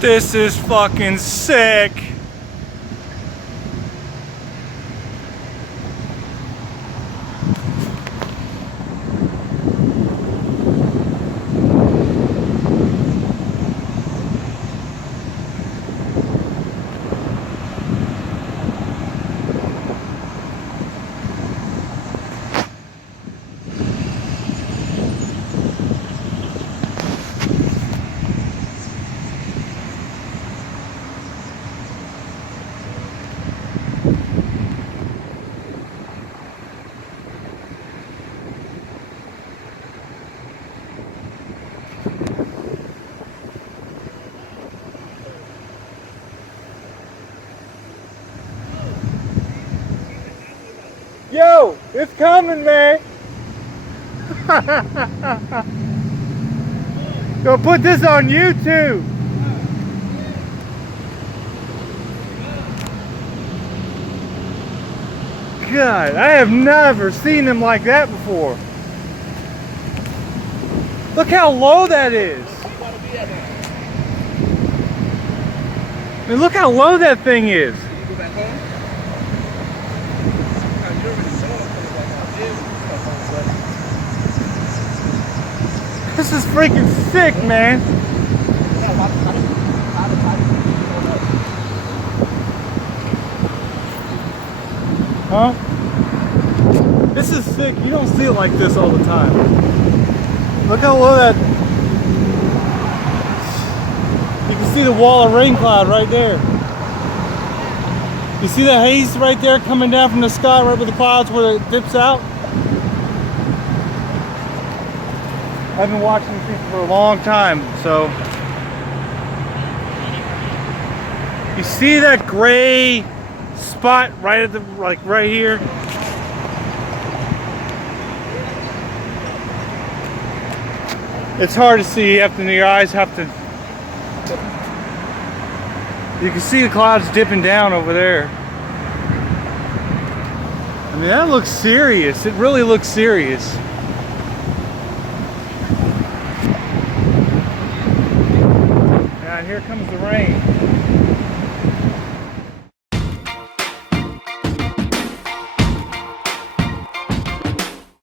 This is fucking sick. Yo, it's coming, man. Go put this on YouTube. God, I have never seen them like that before. Look how low that is. I mean, look how low that thing is. This is freaking sick, man. Huh? This is sick. You don't see it like this all the time. Look how low that... You can see the wall of rain cloud right there. You see the haze right there coming down from the sky right with the clouds where it dips out? I've been watching these things for a long time, so you see that gray spot right at the right here? It's hard to see. Your eyes have to. You can see the clouds dipping down over there. I mean, that looks serious. It really looks serious. And here comes the rain.